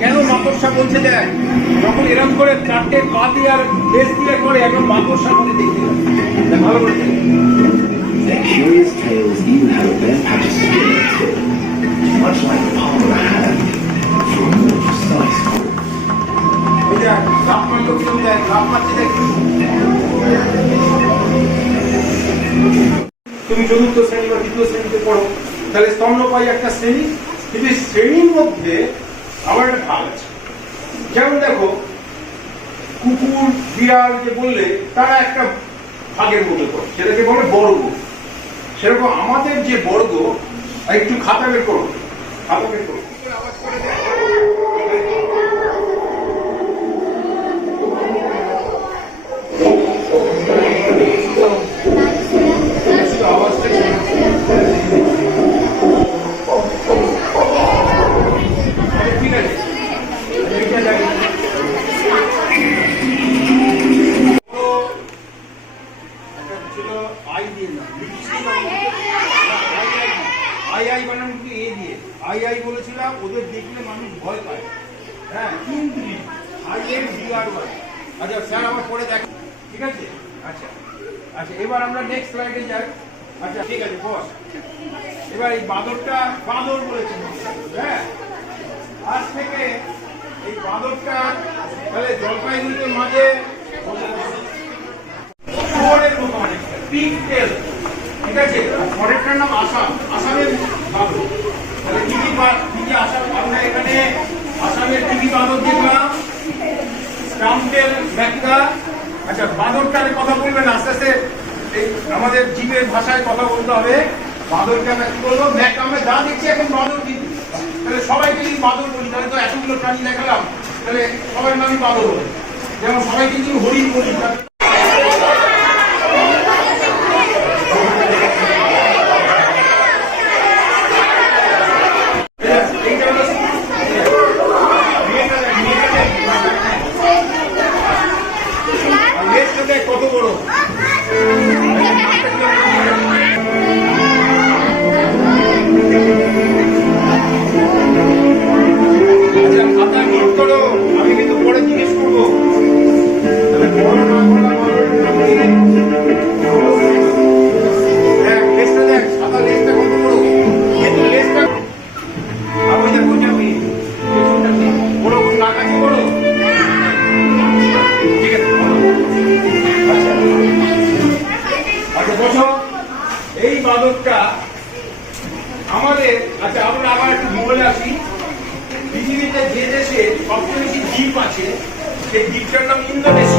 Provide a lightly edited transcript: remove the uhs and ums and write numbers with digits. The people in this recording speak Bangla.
কেন মাকড়সা বলছে দেখ, যখন এরকম করে চারটে পা দিয়ে আর বেশ দিয়ে করে একদম মাকড়সা করে দেখতে ভালো করে। Their curious tails even have a bare patch of skin on its tip, much like the palm of a hand, for a more precise call. তুমি চতুর্থ শ্রেণী বা দ্বিতীয় শ্রেণীতে পড়ো, তাহলে স্তন্যপায়ী একটা শ্রেণী, কিন্তু শ্রেণীর মধ্যে আমার একটা ভাগ আছে। যেমন দেখো, কুকুর বিড়াল যে বললে তারা একটা ভাগের মধ্যে পড়ে, সেটাকে বলে বর্গ। সেরকম আমাদের যে বর্গ, একটু খাতা বের করো, খাতা বের করো। আওয়াজ করে বলেছিলাম, ওদের দেখলে মানুষ ভয় পায়। হ্যাঁ, আচ্ছা স্যার আমার পরে দেখ, ঠিক আছে? আচ্ছা আচ্ছা, এবার আমরা নেক্সট স্লাইডে যাই। আচ্ছা ঠিক আছে বস, এবার এই বাঁদরটা বাঁদর বলেছে। হ্যাঁ, আজ থেকে এই বাঁদরটা তাহলে জলপাইগুড়িতে মাঝে শুয়োরের মতো অনেকটা পিক টেল, ঠিক আছে? পরেরটার নাম আসাম, আসামের বাঁদর। তাহলে কি কি আসাম, আমরা এখানে আসামের কি কি বাঁদর দেখলাম? স্টাম্পটেল, ম্যাকা। আচ্ছা, বাঁদরটার কথা বলবেন আস্তে আস্তে, এই আমাদের জীবের ভাষায় কথা বলতে হবে। বাঁদরকে আমরা কি বলবো? ম্যাকা। আমরা যা দেখছি এখন বাঁদর, কিন্তু তাহলে সবাইকে যদি বাঁদর বলি, তাহলে তো এতগুলো প্রাণী দেখালাম, তাহলে সবার নামই বাঁদর হবে। যেমন সবাইকে যদি হরিণ বলি, কত বড় খাতা নোট করো, আমি কিন্তু পরে জিজ্ঞেস করবো। লেজটা দেখ, সাদা লেজটা কত বড়, কিন্তু লেজটা বড় নাক আছে বড়, ঠিক আছে? আচ্ছা বসো, এই বাঁদরটা আমাদের, আচ্ছা আমরা আবার একটু ভূগোলে আসি। পৃথিবীতে যে দেশে সবচেয়ে বেশি দ্বীপ আছে, সেই দ্বীপটার নাম ইন্দোনেশিয়া।